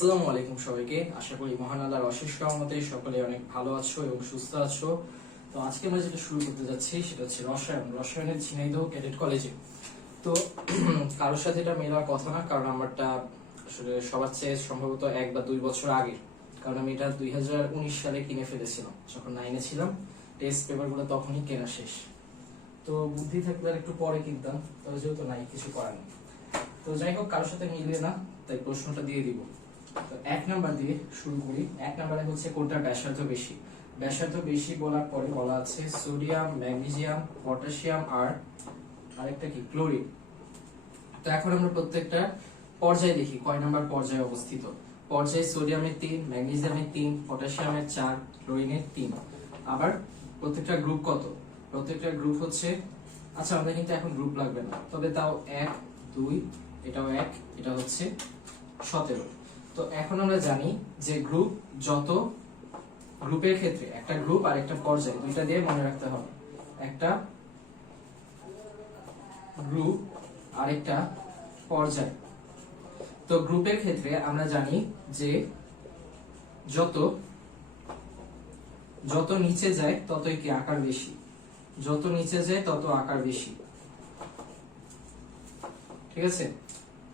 আসসালামু আলাইকুম সবাইকে। আশা করি মহান আল্লাহর অশেষ রহমতে সকলে অনেক ভালো আছো এবং সুস্থ আছো। তো আজকে আমরা যেটা শুরু করতে যাচ্ছি সেটা হচ্ছে রসায়নের ঝিনাইদহ ক্যাডেট কলেজে। তো কারোর সাথে এটা মেলার কথা না, কারণ আমারটা আসলে সবার চেয়ে সম্ভবত 1 বা 2 বছর আগে, কারণ আমি এটা 2019 সালে কিনে ফেলেছিলাম যখন 9-এ ছিলাম। টেস্ট পেপারগুলো তখনই কেনা শেষ। তো বুদ্ধি থাকলে আর একটু পরে কিনতাম, তবে যেহেতু নাই কিছু করার নেই। তো যাই হোক, কারোর সাথে মিলবে না, তাই প্রশ্নটা দিয়ে দিব। তো 1 নাম্বার দিয়ে শুরু করি। 1 নাম্বারে হচ্ছে কোনটার ব্যাসার্ধ বেশি। ব্যাসার্ধ বেশি বলার পরে বলা আছে সোডিয়াম, ম্যাগনেসিয়াম, পটাশিয়াম আর আরেকটা কি ক্লোরিন। তো এখন আমরা প্রত্যেকটা পর্যায়ে দেখি কয় নাম্বার পর্যায়ে অবস্থিত। পর্যায়ে সোডিয়ামের 3, ম্যাগনেসিয়ামের 3, পটাশিয়ামের 4, ক্লোরিনের 3। আবার প্রত্যেকটা গ্রুপ কত? প্রত্যেকটা গ্রুপ হচ্ছে, আচ্ছা আমাদের কিন্তু এখন গ্রুপ লাগবে না, তবে তাও 1 2, এটাও 1, এটা হচ্ছে 17। তো এখন আমরা জানি যে গ্রুপ যত, গ্রুপের ক্ষেত্রে একটা গ্রুপ আর একটা পর্যায় দুইটা দিয়ে মনে রাখতে হবে। একটা গ্রুপ আর একটা পর্যায়। তো গ্রুপের ক্ষেত্রে আমরা জানি যে যত যত নিচে যায় ততই কি আকার বেশি, যত নিচে যায় তত আকার বেশি। ঠিক আছে,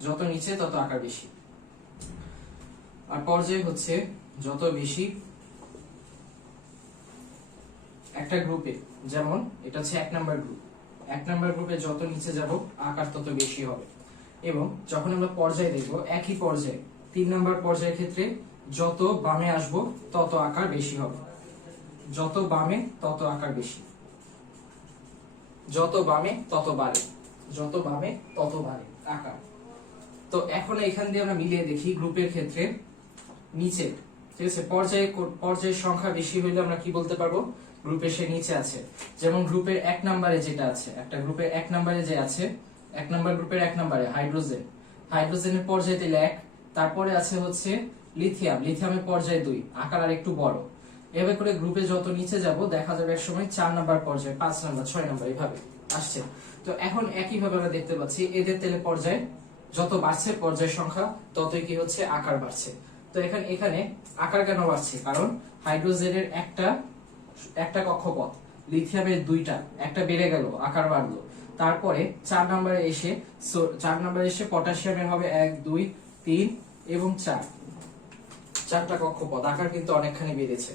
যত নিচে তত আকার বেশি। আর পর্যায় হচ্ছে যত বেশি একটা গ্রুপে, যেমন এটা হচ্ছে 1 নাম্বার গ্রুপ। 1 নাম্বার গ্রুপে যত নিচে যাব আকার তত বেশি হবে। এবং যখন আমরা পর্যায় দেখব, একই পর্যায়ে 3 নাম্বার পর্যায়ের ক্ষেত্রে যত বামে আসব তত আকার বেশি হবে। যত বামে তত আকার বেশি, যত বামে তত বাড়ে, যত বামে তত বাড়ে আকার। তো এখন এখান দিয়ে আমরা মিলিয়ে দেখি গ্রুপের ক্ষেত্রে নিচে, ঠিক আছে, পর্যায়ের সংখ্যা বেশি হইলে আমরা কি বলতে পারবো, গ্রুপে সে নিচে আছে। যেমন গ্রুপের 1 নম্বরে যেটা আছে, একটা গ্রুপের 1 নম্বরে যে আছে, 1 নম্বর গ্রুপের 1 নম্বরে হাইড্রোজেন, হাইড্রোজেনের পর্যায় দিলে 1। তারপরে আছে হচ্ছে লিথিয়াম, লিথিয়ামের পর্যায় 2, আকার আর একটু বড়। এভাবে করে গ্রুপে যত নিচে যাব দেখা যাবে এক সময় 4 নাম্বার পর্যায়ে, 5 নাম্বার, 6 নাম্বার এভাবে আসছে। তো এখন একই ভাবে আমরা দেখতে পাচ্ছি এদের তেলে পর্যায় যত বাড়ছে পর্যায় সংখ্যা ততই কি হচ্ছে আকার বাড়ছে। তো এখানে আকার কেন বাড়ছে, কারণ হাইড্রোজেনের একটা কক্ষপথ, লিথিয়ামের 2টা, একটা বেড়ে গেল আকার বাড়লো। তারপরে 4 নম্বরে এসে পটাশিয়ামের হবে 1 2 3 এবং 4, 4টা কক্ষপথ, আকার কিন্তু অনেকখানি বেড়েছে,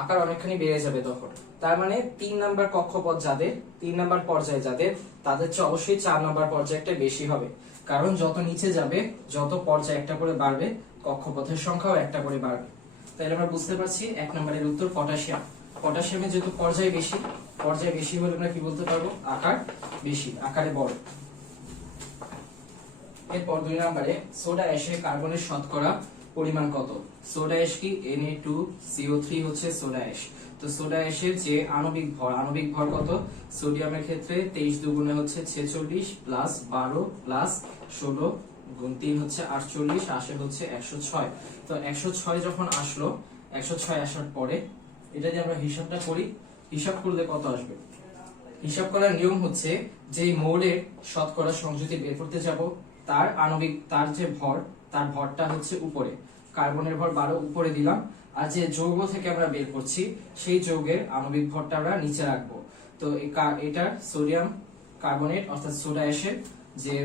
আকার অনেকখানি বেড়ে যাবে তখন। তার মানে 3 নাম্বার কক্ষপথ যাদের, 3 নাম্বার পর্যায়ে যাদের, তাদের চেয়ে অবশ্যই 4 নাম্বার পর্যায়টা বেশি হবে, কারণ যত নিচে যাবে যত পর্যায় একটা করে বাড়বে কক্ষপথের সংখ্যাও একটা করে বাড়বে। তাহলে আমরা বুঝতে পারছি 1 নম্বরের উত্তর পটাশিয়াম। পটাশিয়ামের যেহেতু পর্যায় বেশি হলে আমরা কি বলতে পারবো, আকার বেশি, আকারে বড়। এরপর 2 নম্বরে সোডা অ্যাশে কার্বনের শতকরা পরিমাণ কত। সোডা অ্যাশ কি Na2CO3 হচ্ছে সোডা অ্যাশ। তো সোডা অ্যাশের যে আণবিক ভর কত, সোডিয়ামের ক্ষেত্রে 23 দুগুণে হচ্ছে 46 প্লাস 12 প্লাস 16 গুণ 3 হচ্ছে 48, আসে হচ্ছে 106। তো 106 যখন আসলো, 106 আসার পরে এটা যে আমরা হিসাবটা করি, হিসাব করলে কত আসবে। হিসাব করার নিয়ম হচ্ছে যে মৌলের শতকরা সংযুতি বের করতে যাব, তার যে ভর, তার ভরটা হচ্ছে উপরে, কার্বনের ভর 12 উপরে দিলাম, আর যে যৌগ থেকে আমরা বের করছি সেই যৌগের আণবিক ভরটা আমরা নিচে রাখবো। তো এটার সোডিয়াম কার্বনেট অর্থাৎ সোডা অ্যাশের যে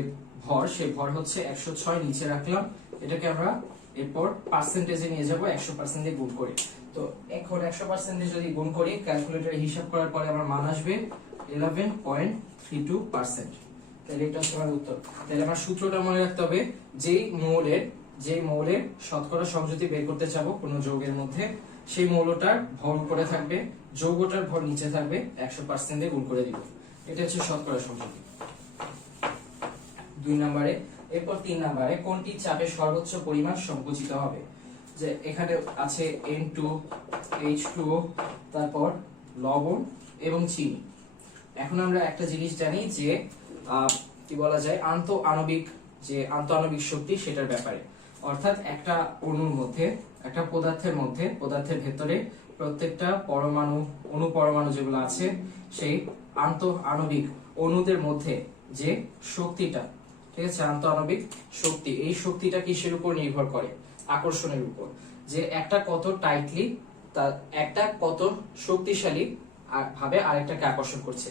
ভর, সে ভর হচ্ছে 106 নিচে রাখলাম। এটাকে আমরা এরপর পার্সেন্টেজে নিয়ে যাব, 100% দিয়ে গুণ করে। তো এখন 100% দিয়ে যদি গুণ করি, ক্যালকুলেটরে হিসাব করার পরে আমার মান আসবে 11.32%। তাহলে এটা হচ্ছে আমার উত্তর। তাহলে আমার সূত্রটা মনে রাখতে হবে, যেই মৌলের শতকরা সংযুতি বের করতে চাবো কোনো যৌগের মধ্যে, সেই মৌলটার ভর উপরে থাকবে, যৌগটার ভর নিচে থাকবে, 100% দিয়ে গুণ করে দিব। এটা হচ্ছে শতকরা সংযুতি 2 নম্বরে। এরপর 3 নম্বরে কোনটি চাপের সর্বোচ্চ পরিমাণ সংকুচিত হবে। যে এখানে আছে N2H2O, তারপর লবণ এবং চিনি। এখন আমরা একটা জিনিস জানি যে কি বলা যায়, আন্তঃআণবিক শক্তি, সেটার ব্যাপারে। অর্থাৎ একটা অণুর মধ্যে, একটা পদার্থের ভেতরে প্রত্যেকটা পরমাণু যেগুলো আছে, সেই আন্তঃআণবিক অণুদের মধ্যে যে শক্তিটা, ঠিক আছে, আন্তঃআণবিক শক্তি, এই শক্তিটা কিসের উপর নির্ভর করে, আকর্ষণের উপর, যে একটা কত টাইটলি, একটা কত শক্তিশালী ভাবে আরেকটাকে আকর্ষণ করছে,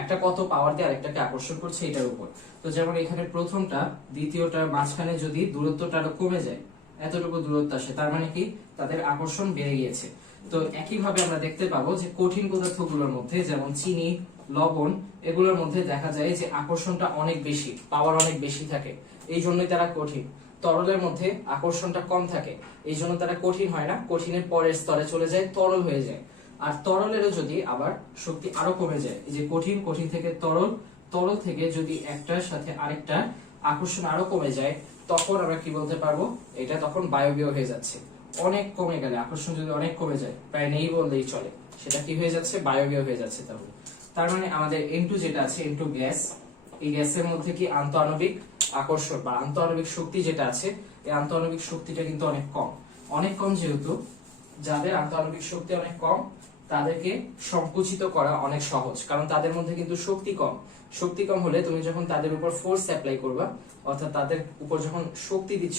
একটা কত পাওয়ার দিয়ে আরেকটাকে আকর্ষণ করছে এটার উপর। তো যেমন এখানে প্রথমটা দ্বিতীয়টার মাঝখানে যদি দূরত্বটা আরো কমে যায়, এতটুকু দূরত্ব আসে, তার মানে কি তাদের আকর্ষণ বেড়ে গিয়েছে। তো একইভাবে আমরা দেখতে পাবো যে কঠিন পদার্থগুলোর মধ্যে যেমন চিনি, লবণ, এগুলোর মধ্যে দেখা যায় যে আকর্ষণটা অনেক বেশি, পাওয়ার অনেক বেশি থাকে, এই জন্যই তারা কঠিন। তরলের মধ্যে আকর্ষণটা কম থাকে, এই জন্য তারা কঠিন হয় না, কঠিনের পরের স্তরে চলে যায়, তরল হয়ে যায়। আর তরলেরও যদি আবার শক্তি আরো কমে যায়, এই যে কঠিন, কঠিন থেকে তরল, তরল থেকে যদি একটার সাথে আরেকটা আকর্ষণ আরো কমে যায়, তখন আমরা কি বলতে পারবো, এটা তখন বায়বীয় হয়ে যাচ্ছে। অনেক কমে গেলে, আকর্ষণ যদি অনেক কমে যায়, প্রায় নেই বললেই চলে, সেটা কি হয়ে যাচ্ছে, বায়বীয় হয়ে যাচ্ছে। তাহলে তার মানে আমাদের N2 যেটা আছে, N2 গ্যাস, এই গ্যাসের মধ্যে কি আন্তঃআণবিক আকর্ষণ বা আন্তঃআণবিক শক্তি যেটা আছে, এই আন্তঃআণবিক শক্তিটা কিন্তু অনেক কম। অনেক কম যেহেতু, যাদের আন্তঃআণবিক শক্তি অনেক কম তাদেরকে সংকুচিত করা অনেক সহজ, কারণ তাদের মধ্যে কিন্তু শক্তি কম। শক্তি কম হলে তুমি যখন তাদের উপর ফোর্স অ্যাপ্লাই করবা, অর্থাৎ তাদের উপর যখন শক্তি দিচ্ছ,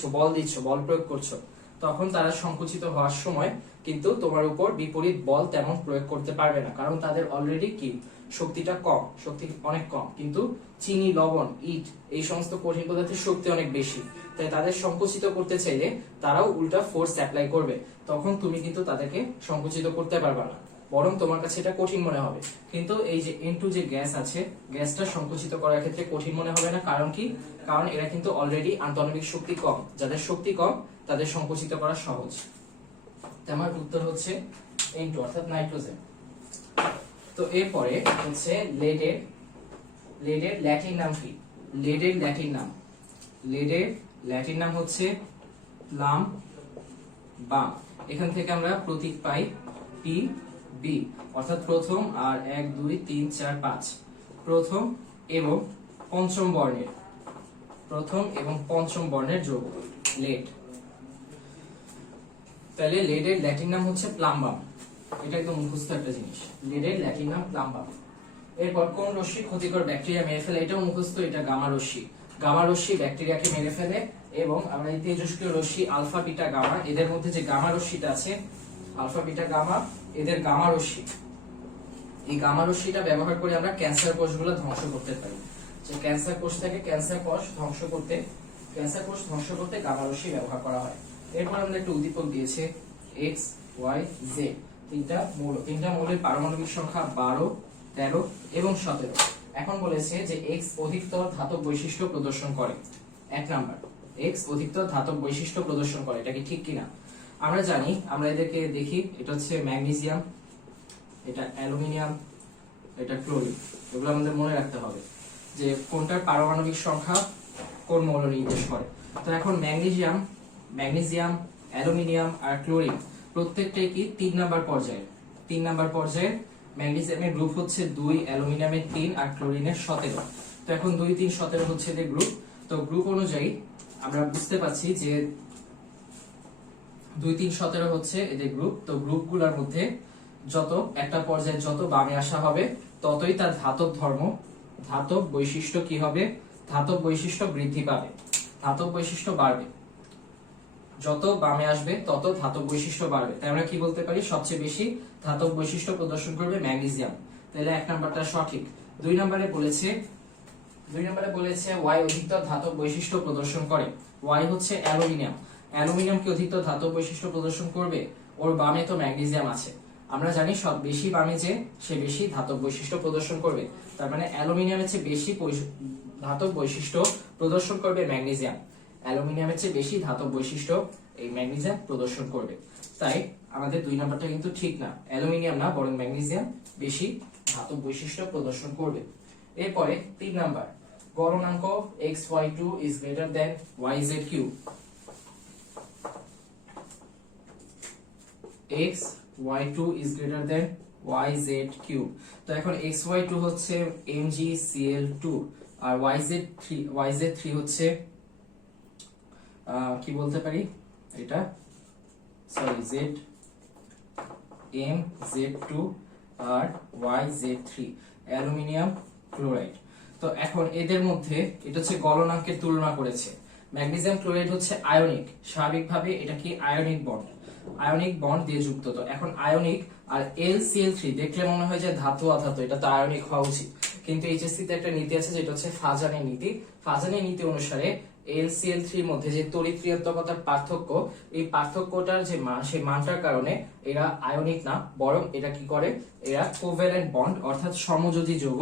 বল প্রয়োগ করছো, তখন তারা সংকুচিত হওয়ার সময় কিন্তু তোমার উপর বিপরীত বল তেমন প্রয়োগ করতে পারবে না, কারণ তাদের অলরেডি কি শক্তিটা কম, শক্তি অনেক কম। কিন্তু চিনি, লবণ, ইট, এই সমস্ত কঠিন পদার্থের শক্তি অনেক বেশি, তাই তাদের সংকুচিত করতে চাইলে তারাও উল্টা ফোর্স অ্যাপ্লাই করবে, তখন তুমি কিন্তু তাদেরকে সংকুচিত করতে পারবে না, বরং তোমার কাছে এটা কঠিন মনে হবে। কিন্তু এই যে N2 যে গ্যাস আছে, গ্যাসটা সংকুচিত করার ক্ষেত্রে কঠিন মনে হবে না, কারণ কি, কারণ এরা কিন্তু অলরেডি আন্তঃআণবিক শক্তি কম, যাদের শক্তি কম তাদের সংকুচিত করা সহজ। আমার উত্তর হচ্ছে N2 অর্থাৎ নাইট্রোজেন। তো এরপরে হচ্ছে লেডের ল্যাটিন নাম কি, লেডের ল্যাটিন নাম হচ্ছে প্লাম বাম। এখান থেকে আমরা প্রতীক পাই পি বি, অর্থাৎ প্রথম আর 1 2 3 4 5, প্রথম এবং পঞ্চম বর্ণের যৌগ লেড। তাহলে লেডের ল্যাটিন নাম হচ্ছে প্লাম্বাম, এটা একদম মুখস্থ একটা জিনিস, লেডের ল্যাটিন নাম প্লাম্বাম। এরপর কোন রশ্মি ক্ষতিকর ব্যাকটেরিয়া মেরে ফেলে, এটাও মুখস্থ, এটা গামা রশ্মি। গামা রশ্মি ব্যাকটেরিয়াকে মেরে ফেলে, এবং আমরা এই তেজস্ক্রিয় রশ্মি আলফা, বিটা, গামা, এদের মধ্যে যে গামা রশ্মিটা আছে, আলফা, বিটা, গামা, এদের গামা রশ্মি, এই গামা রশ্মিটা ব্যবহার করে আমরা ক্যান্সার কোষগুলো ধ্বংস করতে পারি। যে ক্যান্সার কোষ থেকে ক্যান্সার কোষ ধ্বংস করতে গামা রশ্মি ব্যবহার করা হয়। এরপর আমরা একটা উদ্দীপক দিয়েছে X Y Z, তিনটা মৌলের পারমাণবিক সংখ্যা 12 13 এবং 17। এখন বলেছে যে X অধিকতর ধাতব বৈশিষ্ট্য প্রদর্শন করে। 1 নাম্বার, X অধিকতর ধাতব বৈশিষ্ট্য প্রদর্শন করে, এটা কি ঠিক কিনা? আমরা জানি, আমরা এদেরকে দেখি, এটা হচ্ছে ম্যাগনেসিয়াম, এটা অ্যালুমিনিয়াম, এটা ক্লোরিন, এগুলো আমাদের মনে রাখতে হবে যে কোনটার পারমাণবিক সংখ্যা কোন মৌল নির্দেশ করে। তো এখন ম্যাগনেসিয়াম, অ্যালুমিনিয়াম আর ক্লোরিন প্রত্যেকটাই কি 3 নাম্বার পর্যায়ে। ম্যাগনেসিয়ামের গ্রুপ হচ্ছে 2, অ্যালুমিনিয়ামের 3 আর ক্লোরিনের 17। তো এখন 2 3 17 হচ্ছে এদের গ্রুপ। তো গ্রুপ অনুযায়ী আমরা বুঝতে পারছি যে 2 3 17 হচ্ছে এদের গ্রুপ। তো গ্রুপগুলোর মধ্যে যত একটা পর্যায়ে যত বামে আসা হবে, ততই তার ধাতব বৈশিষ্ট্য কি হবে, ধাতব বৈশিষ্ট্য বৃদ্ধি পাবে, ধাতব বৈশিষ্ট্য বাড়বে। যত বামে আসবে তত ধাতব বৈশিষ্ট্য বাড়বে। তাই আমরা কি বলতে পারি, সবচেয়ে বেশি ধাতব বৈশিষ্ট্য প্রদর্শন করবে ম্যাগনেসিয়াম। তাহলে 1 নাম্বারটা সঠিক। 2 নাম্বারে বলেছে Y অধিকতর ধাতব বৈশিষ্ট্য প্রদর্শন করে। Y হচ্ছে অ্যালুমিনিয়াম কি অধিকতর ধাতব বৈশিষ্ট্য প্রদর্শন করবে? ওর বামে তো ম্যাগনেসিয়াম আছে, আমরা জানি সব বেশি বামে যে সে বেশি ধাতব বৈশিষ্ট্য প্রদর্শন করবে। তার মানে অ্যালুমিনিয়ামের চেয়ে বেশি ধাতব বৈশিষ্ট্য প্রদর্শন করবে ম্যাগনেসিয়াম, অ্যালুমিনিয়ামের চেয়ে বেশি ধাতব বৈশিষ্ট্য এই ম্যাগনেসিয়াম প্রদর্শন করবে। তাই আমাদের 2 নাম্বারটা কিন্তু ঠিক না, অ্যালুমিনিয়াম না বরং ম্যাগনেসিয়াম বেশি ধাতব বৈশিষ্ট্য প্রদর্শন করবে। এরপরে 3 number, গলনাঙ্ক xy2 is greater than yz3, xy2 is greater than yz3। তো এখন xy2 হচ্ছে MgCl2 আর yz3 হচ্ছে কি বলতে পারি, এটা সরি ZmZ2 আর yz3 অ্যালুমিনিয়াম ক্লোরাইড। তো এখন এদের মধ্যে এটা হচ্ছে গলনাঙ্কের তুলনা করেছে, ম্যাগনেসিয়াম ক্লোরাইড হচ্ছে আয়নিক, স্বাভাবিকভাবে এটা কি আয়নিক বন্ড, আয়নিক বন্ড দিয়ে যুক্ত। তো এখন আয়নিক আর LCl3 দেখলে মনে হয় যে ধাতু অধাতু, এটা তো আয়নিক হওয়া উচিত, কিন্তু এইচএসসি তে একটা নীতি আছে যেটা হচ্ছে ফাজানের নীতি। ফাজানের নীতি অনুসারে LCl3 এর মধ্যে যে তড়িৎ ক্রিয়াত্মকতার পার্থক্য, এই পার্থক্যটার যে মান, সেই মানটার কারণে এরা আয়নিক না, বরং এটা কি করে, এরা কোভ্যালেন্ট বন্ড অর্থাৎ সমযোজী যৌগ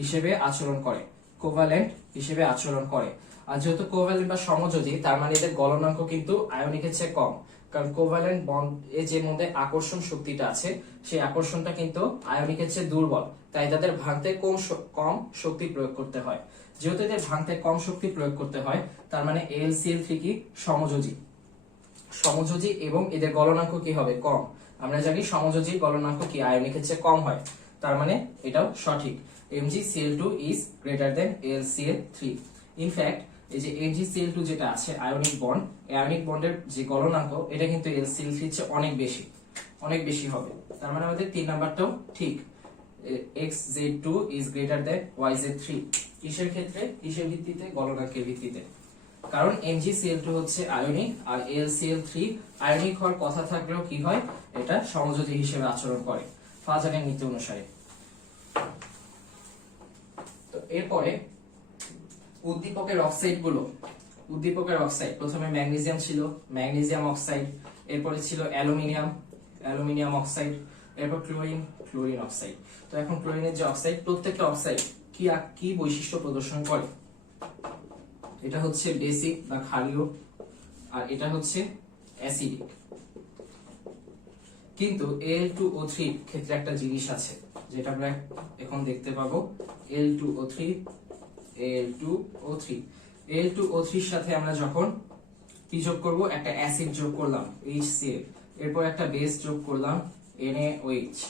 হিসেবে আচরণ করে, কোভ্যালেন্ট হিসেবে আচরণ করে। আর যেহেতু কোভ্যালেন্ট বা সমযোজী, তার মানে এদের গলনাঙ্ক কিন্তু আয়নিকের চেয়ে কম, কারণ কোভ্যালেন্ট বন্ড এর যে মধ্যে আকর্ষণ শক্তিটা আছে, সেই আকর্ষণটা কিন্তু আয়নিকের চেয়ে দুর্বল, তাই তাদের ভাঙতে কম শক্তি প্রয়োগ করতে হয়। যেহেতু এদের ভাঙতে কম শক্তি প্রয়োগ করতে হয়, তার মানে LCl3 কি সমযোজী, সমযোজী এবং এদের গলনাঙ্ক কি হবে, কম। আমরা জানি সমযোজী গলনাঙ্ক কি আয়নিকের চেয়ে কম হয়, তার মানে এটাও সঠিক। MgCl2 is greater than LCl3. In fact এই যে MgCl2 যেটা আছে আয়নিক বন্ড, আয়নিক বন্ডের যে গলনাঙ্ক, এটা কিন্তু LCl3 এর চেয়ে অনেক বেশি হবে। তার মানে আমাদের 3 নাম্বারটাও ঠিক, xz2 is greater than yz3। কিসের ক্ষেত্রে, কিসের ভিত্তিতে, গলনাঙ্কের ভিত্তিতে। কারণ MgCl2 হচ্ছে আয়নিক আর LCl3 আয়নিক হওয়ার কথা থাকলেও কি হয়, এটা সমযোজী হিসেবে আচরণ করে ফাজানের নীতি অনুসারে। তো এরপরে উদ্দীপকের অক্সাইড গুলো, উদ্দীপকের অক্সাইড, প্রথমে ম্যাগনেসিয়াম ছিল, ম্যাগনেসিয়াম অক্সাইড, এরপরে ছিল অ্যালুমিনিয়াম অক্সাইড, এরপর ক্লোরিন অক্সাইড। তো এখন ক্লোরিনের যে অক্সাইড, প্রত্যেকটা অক্সাইড কি বৈশিষ্ট্য প্রদর্শন করে, এটা হচ্ছে বেসিক বা ক্ষারীয়, আর এটা হচ্ছে অ্যাসিডিক। কিন্তু Al2O3 ক্ষেত্রে একটা জিনিস আছে যেটা আমরা এখন দেখতে পাবো, Al2O3 এর সাথে আমরা যখন কি যোগ করব, একটা অ্যাসিড যোগ করলাম HCl, এরপর একটা বেস যোগ করলাম NaOH।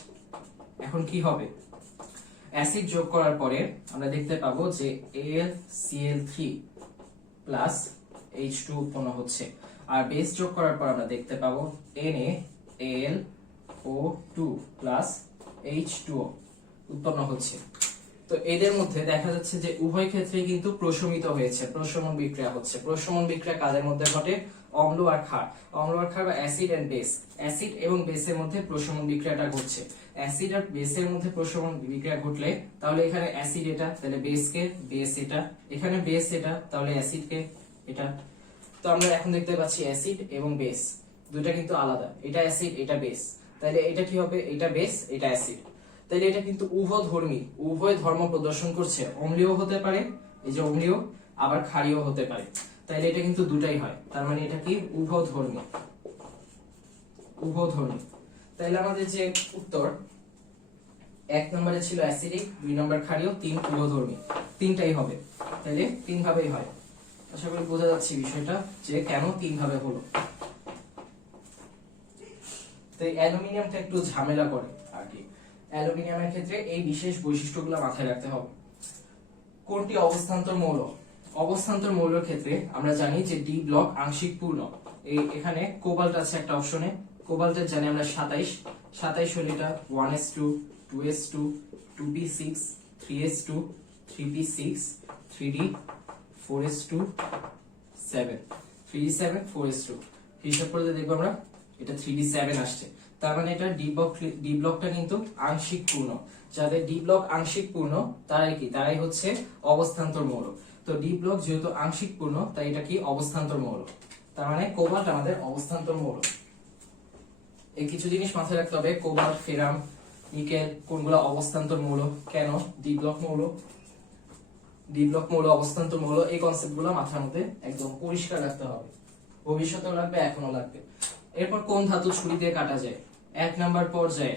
এখন কি হবে, অ্যাসিড যোগ করার পরে আমরা দেখতে পাবো যে AlCl3 প্লাস H2 উৎপন্ন হচ্ছে, আর বেস যোগ করার পর আমরা দেখতে পাবো NaAlO2 প্লাস H2O উৎপন্ন হচ্ছে। তো এদের মধ্যে দেখা যাচ্ছে যে উভয় ক্ষেত্রেই কিন্তু প্রশমিত হয়েছে, প্রশমন বিক্রিয়া হচ্ছে। প্রশমন বিক্রিয়া কাদের মধ্যে ঘটে, অম্ল আর ক্ষার, বা অ্যাসিড এন্ড বেস, অ্যাসিড এবং বেসের মধ্যে প্রশমন বিক্রিয়াটা ঘটছে। অ্যাসিড আর বেসের মধ্যে প্রশমন বিক্রিয়া ঘটলে তাহলে এখানে অ্যাসিড এটা, তাহলে বেসকে বেস এটা, এখানে বেস এটা, তাহলে অ্যাসিডকে এটা। তো আমরা এখন দেখতে পাচ্ছি অ্যাসিড এবং বেস দুটো কিন্তু আলাদা, এটা অ্যাসিড এটা বেস, তাহলে এটা কি হবে, এটা বেস এটা অ্যাসিড, তাহলে এটা কিন্তু উভধর্মী, উভয় ধর্ম প্রদর্শন করছে, অম্লীয় হতে পারে, এই যে অম্লীয়, আবার ক্ষারীয় হতে পারে, তাহলে এটা কিন্তু দুটাই হয়, তার মানে এটা কি উভধর্মী। তাহলে আমাদের যে উত্তর, 1 নম্বরে ছিল অ্যাসিডিক, 2 নম্বর ক্ষারীয়, 3 উভধর্মী, তিনটাই হবে, তাহলে 3 ভাবেই হয়। আশা করি বোঝা যাচ্ছে বিষয়টা যে কেন 3 ভাবে হলো। তো অ্যালুমিনিয়ামটা একটু ঝামেলা করে আর কি, অ্যালুমিনিয়ামের ক্ষেত্রে এই বিশেষ বৈশিষ্ট্যগুলো মাথায় রাখতে হবে। কোনটি অবস্থান্তর মৌল, অবস্থান্তর মৌলের ক্ষেত্রে আমরা জানি যে ডি ব্লক আংশিক পূর্ণ, এখানে কোবাল্ট আছে একটা অপশনে, কোবাল্টের জানি আমরা 27 হলে এটা 1s2 2s2 2p6 3s2 3p6 3d 4s2 7 3d7 4s2, হিসাব করলে দেখবো আমরা এটা 3d7 আসছে, তার মানে এটা ডি ব্লকটা কিন্তু আংশিক পূর্ণ। যাদের ডি ব্লক আংশিক পূর্ণ তারাই হচ্ছে অবস্থান্তর মৌল। তো ডি ব্লক যেহেতু আংশিক পূর্ণ, তাই এটা কি অবস্থান্তর মৌল, তার মানে কোবাল্ট আমাদের অবস্থান্তর মৌল। এই কিছু জিনিস মাথায় রাখতে হবে, কোবাল্ট, ফেরাম, নিকেল কোনগুলো অবস্থান্তর মৌল, কেন ডি ব্লক মৌল অবস্থান্তর মৌল, এই কনসেপ্টগুলো মাথার মধ্যে একদম পরিষ্কার রাখতে হবে, ভবিষ্যতেও লাগবে এখনো লাগবে। এরপর কোন ধাতু ছুরি দিয়ে কাটা যায়, 1 নাম্বার পর্যায়ে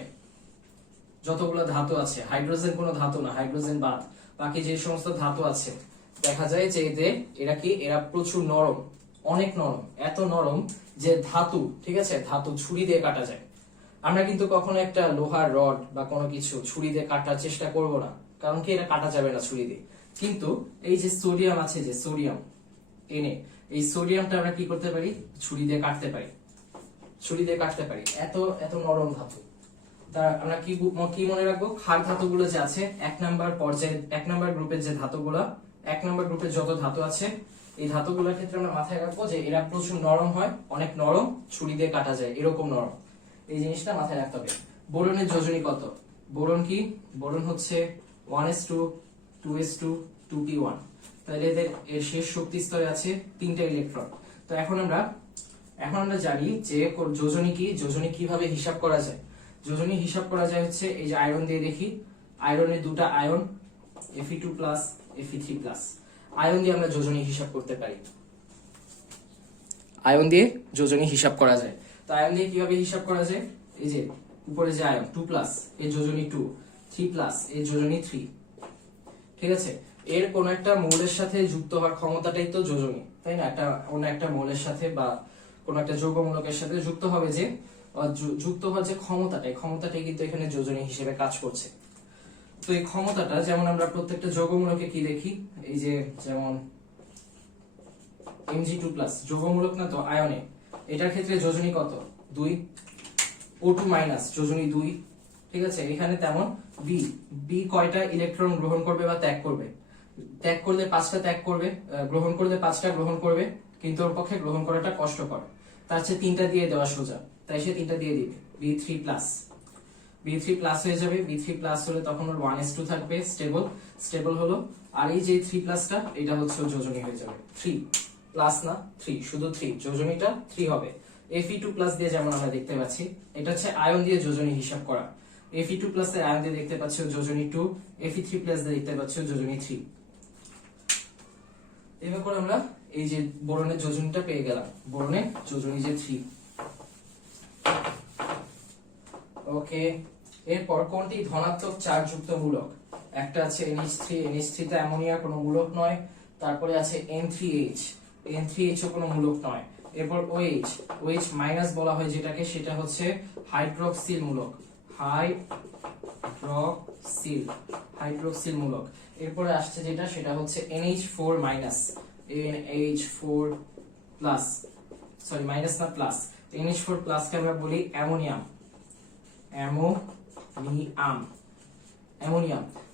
যতগুলো ধাতু আছে, হাইড্রোজেন কোনো ধাতু না, হাইড্রোজেন বাদ, বাকি যে সমস্ত ধাতু আছে দেখা যায় যে এরা প্রচুর নরম, অনেক নরম, এত নরম যে ধাতু, ঠিক আছে, ধাতু ছুরি দিয়ে কাটা যায়। আমরা কিন্তু কখনো একটা লোহার রড বা কোনো কিছু ছুরি দিয়ে কাটার চেষ্টা করব না, কারণ কি এটা কাটা যাবে না ছুরি দিয়ে। কিন্তু এই যে সোডিয়াম আছে, যে সোডিয়াম এই সোডিয়ামটা আমরা কি করতে পারি, ছুরি দিয়ে কাটতে পারি, এত নরম ধাতু। তা আমরা কি মনে রাখবো, ক্ষার ধাতুগুলো যে আছে 1 নাম্বার পর্যায়ে, 1 নাম্বার গ্রুপের যে ধাতুগুলো, 1 নাম্বার গ্রুপের যত ধাতু আছে এই ধাতুগুলোর ক্ষেত্রে আমরা মাথায় রাখবো যে এরা প্রচুর নরম হয়, অনেক নরম, ছুরি দিয়ে কাটা যায়, এরকম নরম। এই জিনিসটা মাথায় রাখতে হবে। বোরনের যোজনী কত? বোরন কি? বোরন হচ্ছে 1s2 2s2 2p1। তাহলে এর শেষ শক্তি স্তরে আছে 3টা ইলেকট্রন। তো এখন আমরা জানি যে যোজনী কি, যোজনী কিভাবে হিসাব করা যায়। যোজনী হিসাব করা যায় হচ্ছে এই যে আয়রন দিয়ে দেখি, আয়রনের দুটা আয়ন Fe2+ Fe3+, আয়ন দিয়ে আমরা যোজনী হিসাব করতে পারি। আয়ন দিয়ে যোজনী হিসাব করা যায়। তো আয়ন দিয়ে কিভাবে হিসাব করা যায়? এই যে উপরে যে আয়ন 2+, এর যোজনী 2, 3+, এর যোজনী 3। ঠিক আছে, এর কোন একটা মৌলের সাথে যুক্ত হওয়ার ক্ষমতাটাই তো যোজনী, তাই না? অন্য একটা মৌলের সাথে বা কোন একটা যৌগমূলকের সাথে যুক্ত হবে, যে যুক্ত হওয়ার যে ক্ষমতাটাই কিন্তু এখানে যোজনী হিসেবে কাজ করছে। তো এই ক্ষমতাটা যেমন আমরা প্রত্যেকটা যৌগমূলকে কি দেখি, এই যে যেমন Mg2+, যৌগমূলক না তো, আয়নে, এটার ক্ষেত্রে যোজনী কত? 2, O2- যোজনী 2। ঠিক আছে, এখানে তেমন B কয়টা ইলেকট্রন গ্রহণ করবে বা ত্যাগ করবে? ত্যাগ করলে 5টা ত্যাগ করবে, গ্রহণ করলে 5টা গ্রহণ করবে, কিন্তু ওর পক্ষে গ্রহণ করাটা কষ্টকর, তার চেয়ে 3টা দিয়ে দেওয়া সোজা, তাই সে 3টা দিয়ে দিবে। B3+ হয়ে যাবে। B3+ হলে তখন ওর 1s2 থাকবে, স্টেবল হলো। আর এই যে 3+টা, এটা হচ্ছে যোজনী হয়ে যাবে। 3+ না 3, শুধু 3, যোজনীটা 3 হবে। Fe2+ দিয়ে যেমন আমরা দেখতে পাচ্ছি, এটা হচ্ছে আয়ন দিয়ে যোজনী হিসাব করা। Fe2+ এর আয়ন দিয়ে দেখতে পাচ্ছি যোজনী 2, Fe3+ দিয়ে দেখতে পাচ্ছি যোজনী 3। এভাবে করে আমরা এই যে বোরনের যোজনীটা পেয়ে গেলাম, বোরনের যোজনী যে 3। ওকে, এরপর কোনটি ধনাত্মক চার্জযুক্ত মূলক? একটা আছে NH3 তে অ্যামোনিয়া কোনো মূলক নয়। তারপরে আছে N3H ও কোনো মূলক নয়। এরপর OH- বলা হয় যেটাকে, সেটা হচ্ছে হাইড্রক্সিল মূলক, হাইড্রক্সিল মূলক। এরপরে আসছে যেটা, সেটা হচ্ছে NH4+, সরি মাইনাস না প্লাস, NH4+ কে আমরা বলি অ্যামোনিয়াম।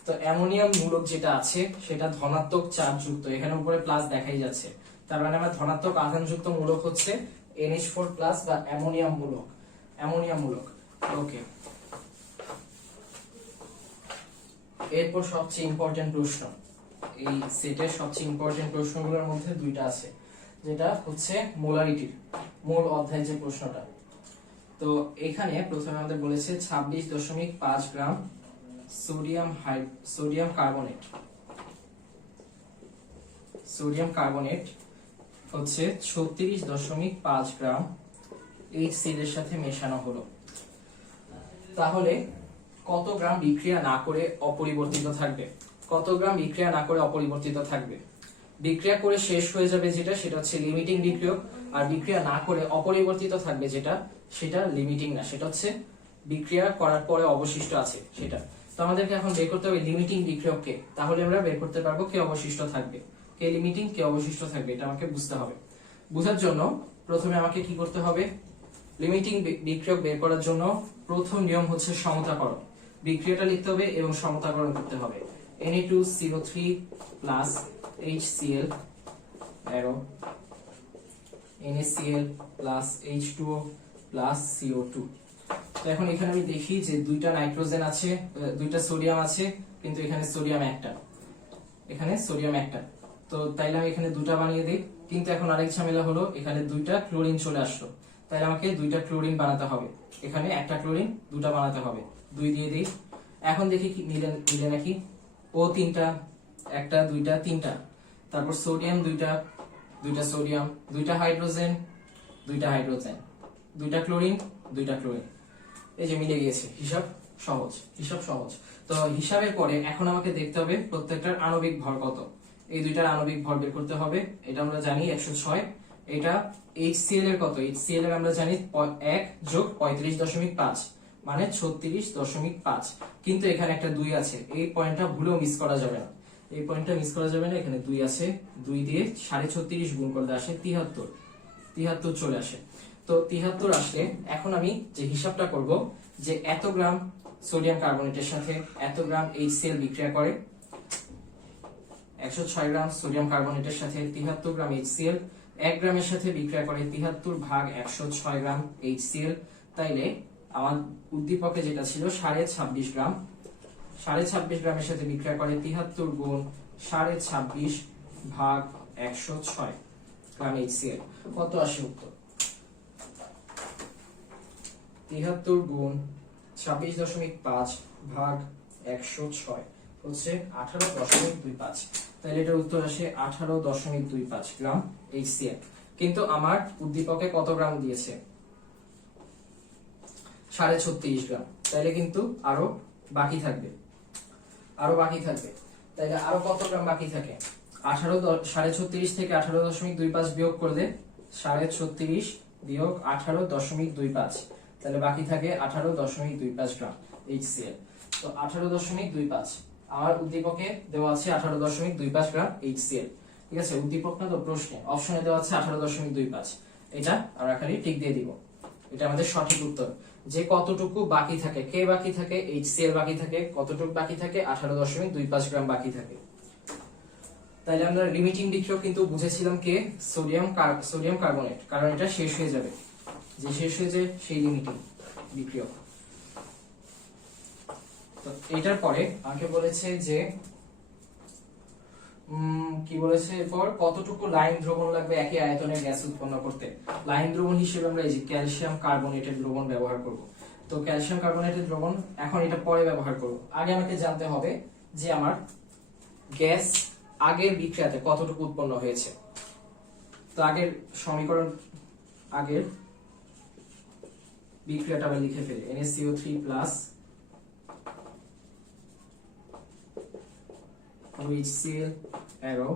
তো অ্যামোনিয়াম মূলক যেটা আছে সেটা ধনাত্মক চার্জযুক্ত, এখানে উপরে প্লাস দেখাই যাচ্ছে, তার মানে আমার ধনাত্মক আধানযুক্ত মূলক হচ্ছে NH4+ বা অ্যামোনিয়াম মূলক। ওকে, এরপর সবচেয়ে ইম্পর্টেন্ট প্রশ্ন, এই সেটের সবচেয়ে ইম্পর্টেন্ট প্রশ্নগুলোর মধ্যে দুইটা আছে, যেটা হচ্ছে মোলারিটির, মোল অধ্যায় যে প্রশ্নটা। তো এখানে প্রথমে আমাদের বলেছে 26.5 গ্রাম সোডিয়াম কার্বনেট হচ্ছে 36.5 গ্রাম HCl এর সাথে মেশানো হলো। তাহলে কত গ্রাম বিক্রিয়া না করে অপরিবর্তিত থাকবে? বিক্রিয়া করে শেষ হয়ে যাবে যেটা, সেটা হচ্ছে লিমিটিং বিক্রিয়ক। আর বিক্রিয়া না করে অপরিবর্তিত থাকবে যেটা, সেটা লিমিটিং না, সেটা হচ্ছে বিক্রিয়া করার পরে অবশিষ্ট আছে সেটা। তো আমাদেরকে এখন বের করতে হবে লিমিটিং বিক্রিয়ককে, তাহলে আমরা বের করতে পারবো কে অবশিষ্ট থাকবে, কে লিমিটিং কে অবশিষ্ট থাকবে, এটা আমাকে বুঝতে হবে। বোঝার জন্য প্রথমে আমাকে কি করতে হবে, লিমিটিং বিক্রিয়ক বের করার জন্য প্রথম নিয়ম হচ্ছে সমতাকরণ। বিক্রিয়াটা লিখতে হবে এবং সমতাকরণ করতে হবে। Na2CO3 plus HCl arrow NaCl plus H2O plus CO2। তো এখন এখানে আমি দেখি যে দুইটা নাইট্রোজেন আছে, দুইটা সোডিয়াম আছে, কিন্তু এখানে সোডিয়াম একটা, তো তাইলে আমি এখানে দুটা বানিয়ে দিই। কিন্তু এখন আরেক ঝামেলা হলো, এখানে দুইটা ক্লোরিন চলে আসলো, তাইলে আমাকে দুইটা ক্লোরিন বানাতে হবে, এখানে একটা ক্লোরিন দুটা বানাতে হবে, 2 দিয়ে দিই। এখন দেখি কি মিলে নাকি, ও 3টা, একটা দুইটা 3টা, তারপর সোডিয়াম দুইটা সোডিয়াম, দুইটা হাইড্রোজেন, দুইটা ক্লোরিন, এই যে মিলে গিয়েছে। হিসাব সহজ। তো হিসাবের পরে এখন আমাকে দেখতে হবে প্রত্যেকটার আণবিক ভর কত। এই দুইটার আণবিক ভর বের করতে হবে, এটা আমরা জানি 106। এটা HCl এর কত, HCl এর আমরা জানি 1 যোগ 35.5 মানে 36.5, কিন্তু এখানে একটা 2 আছে, এই পয়েন্টটা ভুলেও মিস করা যাবে না, এখানে 2 আছে, 2 দিয়ে 36.5 গুণ করলে আসে 73 চলে আসে। তো 73 আসলে এখন আমি যে হিসাবটা করব, যে এত গ্রাম সোডিয়াম কার্বনেটের সাথে এত গ্রাম HCl বিক্রিয়া করে, 106 গ্রাম সোডিয়াম কার্বনেটের সাথে 73 গ্রাম HCl, 1 গ্রামের সাথে বিক্রিয়া করে 73 ভাগ 106 গ্রাম HCl। তাইলে আমার উদ্দীপকে যেটা ছিল 26.5 গ্রাম, 26.5 গ্রামের সাথে বিক্রিয়া করে 73 গুণ 26.5 ভাগ 106 গ্রাম HCl। কত আসে উত্তর? 73 গুণ 26.5 ভাগ 106 হচ্ছে 18.25। তাহলে এটার উত্তর আসে 18.25 গ্রাম HCl। কিন্তু আমার উদ্দীপকে কত গ্রাম দিয়েছে? 36.5 গ্রাম। তাহলে কিন্তু আরো বাকি থাকবে, তাহলে আরো কত গ্রাম বাকি থাকে? 36.5 থেকে 18.25 বিয়োগ করলে 36.5 বিয়োগ 18.25, তাহলে বাকি থাকে 18.25 গ্রাম HCl। তো 18.25 আমার উদ্দীপকে দেওয়া আছে 18.25 গ্রাম HCl। ঠিক আছে, উদ্দীপক না তো প্রশ্নে অপশনে দেওয়া আছে 18.25। এটা আমরা খালি টিক দিয়ে দিব, এটা আমাদের সঠিক উত্তর। যে কতটুকু বাকি থাকে, কে বাকি থাকে? HCl বাকি থাকে। কতটুকু বাকি থাকে? 18.25 গ্রাম বাকি থাকে। তাইলে আমরা লিমিটিং বিক্রিয়ক কিন্তু বুঝেছিলাম কে? সোডিয়াম কার্বনেট, কারণ এটা শেষ হয়ে যাবে, যে শেষ হয়ে যায় সেই লিমিটিং বিক্রিয়ক। তো এটার পরে আমাকে বলেছে যে কি বলেছে এরপর, কতটুকু লাইন দ্রবণ লাগবে একই আয়তনের গ্যাস উৎপন্ন করতে। লাইন দ্রবণ হিসেবে আমরা এই যে ক্যালসিয়াম কার্বনেটের দ্রবণ ব্যবহার করব। তো ক্যালসিয়াম কার্বনেটের দ্রবণ এখন এটা পরে ব্যবহার করব। আগে আমাকে জানতে হবে যে আমার গ্যাস আগের বিক্রিয়াতে কতটুকু উৎপন্ন হয়েছে। তো আগের সমীকরণ, আগের বিক্রিয়াটা আমরা লিখে ফেলি। NaCO3 plus HCl arrow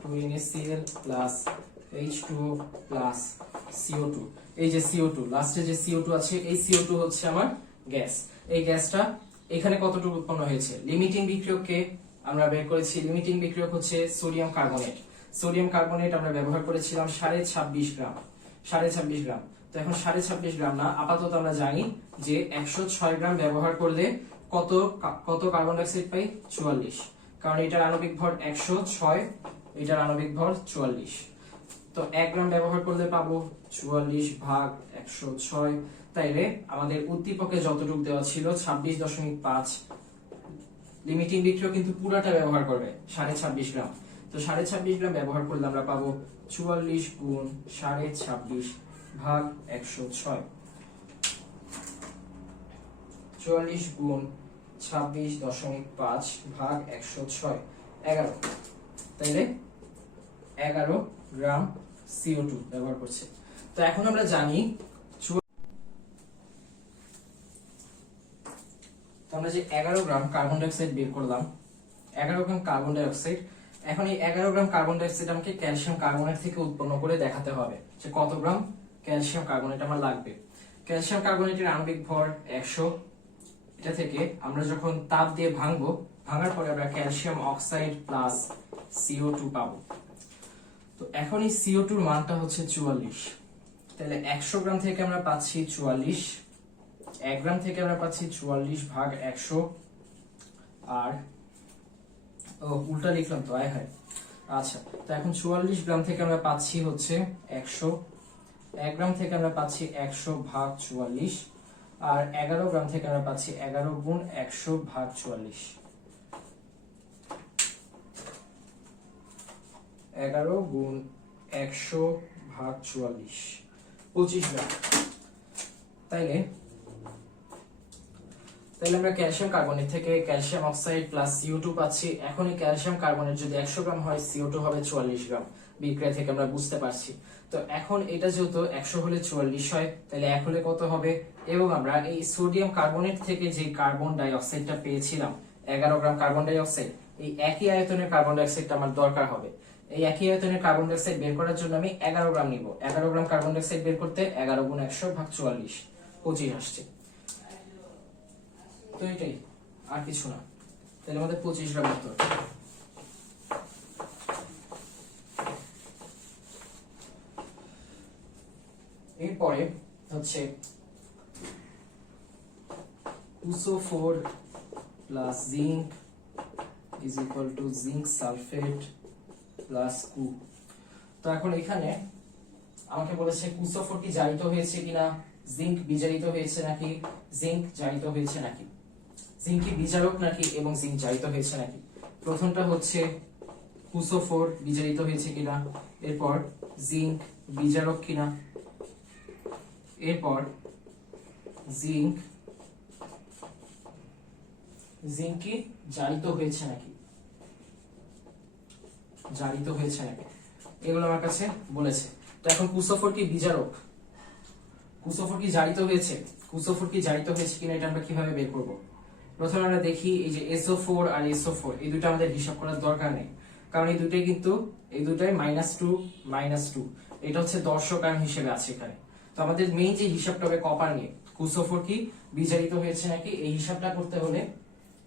2NaCl plus H2O plus CO2। এই যে CO2 লাস্টে যে CO2 আছে, এই CO2 হচ্ছে আমার গ্যাস। এই গ্যাসটা এখানে কতটুকু উৎপন্ন হয়েছে? লিমিটিং বিক্রিয়ককে আমরা বের করেছি। লিমিটিং বিক্রিয়ক হচ্ছে সোডিয়াম কার্বনেট। সোডিয়াম কার্বনেট আমরা ব্যবহার করেছিলাম 26.5 গ্রাম, 26.5 গ্রাম। তো এখন 26.5 গ্রাম না, আপাতত আমরা জানি যে 106 গ্রাম ব্যবহার করলে কত কত কার্বন ডাই অক্সাইড পাই? 44, কারণ এটার আণবিক ভর 106, এটার আণবিক ভর 44। তো 1 গ্রাম ব্যবহার করলে পাবো 44 ভাগ 106। তাইলে আমাদের উদ্দীপকে যতটুকু দেওয়া ছিল 26.5, লিমিটিং বিক্রিয়ক কিন্তু পুরাটা ব্যবহার করবে 26.5 গ্রাম। তো 26.5 গ্রাম ব্যবহার করলে আমরা পাবো 44 গুণ 26.5 ভাগ 106। 44 গুণ 26.5 ভাগ 106, 11। তাইলে 11 গ্রাম CO2 ব্যবহার করছে। তো এখন আমরা জানি আমরা যে 11 গ্রাম কার্বন ডাই অক্সাইড বের করলাম, 11 গ্রাম কার্বন ডাই অক্সাইড। এখন এই 11 গ্রাম কার্বন ডাই অক্সাইড আমাকে ক্যালসিয়াম কার্বনেট থেকে উৎপন্ন করে দেখাতে হবে যে কত গ্রাম ক্যালসিয়াম কার্বনেট আমার লাগবে। ক্যালসিয়াম কার্বনেটের আণবিক ভর 100। এটা থেকে আমরা যখন তাপ দিয়ে ভাঙবো, ভাঙার পরে আমরা ক্যালসিয়াম অক্সাইড প্লাস CO2 পাবো। তো এখন এই CO2 এর মানটা হচ্ছে 44। তাহলে 100 গ্রাম থেকে আমরা পাচ্ছি 44, 1 গ্রাম থেকে আমরা পাচ্ছি 44 ভাগ 100। আর উল্টা লিখলাম তো, হ্যাঁ। আচ্ছা, তো এখন 44 গ্রাম থেকে আমরা পাচ্ছি হচ্ছে 100, 1 গ্রাম থেকে আমরা পাচ্ছি 100 ভাগ 44। আর 11 গ্রাম থেকে আমরা পাচ্ছি 11 গুণ 100 ভাগ 44, 11 গুণ 100 ভাগ 44, 25 গ্রাম। তাইলে আমরা ক্যালসিয়াম কার্বনেট থেকে ক্যালসিয়াম অক্সাইড প্লাস CO2 পাচ্ছি। এখন এই ক্যালসিয়াম কার্বনেট যদি 100 গ্রাম হয়, CO2 হবে 44 গ্রাম। বিক্রিয়া থেকে আমরা বুঝতে পারছি। তো এখন এটা যেহেতু 100 হলে 44 হয়, তাহলে 1 হলে কত হবে? এবং আমরা এই সোডিয়াম কার্বনেট থেকে যে কার্বন ডাই অক্সাইডটা পেয়েছিলাম 11 গ্রাম কার্বন ডাই অক্সাইড, এই একই আয়তনের কার্বন ডাই অক্সাইডটা আমার দরকার হবে। এই একই আয়তনের কার্বন ডাই অক্সাইড বের করার জন্য আমি 11 গ্রাম নিব। 11 গ্রাম কার্বন ডাই অক্সাইড বের করতে 11 গুণ 100 ভাগ 44, 25 আসছে। তো এটাই, আর কিছু না। তাহলে আমাদের 25 গ্রাম উত্তর। এরপরে হচ্ছে 204 plus zinc is equal to zinc sulphate plus কু। তো এখন এখানে আমাকে বলেছে কুসোফোর কি জারিত হয়েছে কিনা, জিঙ্ক বিজারিত হয়েছে নাকি, জিঙ্ক জারিত হয়েছে নাকি, জিঙ্ক কি বিজারক নাকি এবং জিঙ্ক জারিত হয়েছে নাকি। প্রথমটা হচ্ছে কুসোফোর বিজারিত হয়েছে কিনা, এরপর জিঙ্ক বিজারক কিনা, এরপর জিঙ্ক কি জারিত হয়েছে নাকি, জারিত হয়েছে নাকি, এগুলো আমার কাছে বলেছে। তো এখন কুসোফোর কি বিজারক, কুসোফোর কি জারিত হয়েছে, কুসোফোর কি জারিত হয়েছে কিনা এটা আমরা কিভাবে বের করব। প্রথমে আমরা দেখি এই যে SO4 আর SO4 এই দুটো আমাদের হিসাব করার দরকার নেই, কারণ এই দুটোই কিন্তু এই দুটোই -2 এটা হচ্ছে দর্শক আয়ন হিসেবে আছে এখানে। তো আমাদের মেইন যে হিসাবটা হবে কপার নিয়ে, কুসোফোর কি বিজারিত হয়েছে নাকি এই হিসাবটা করতে হলে,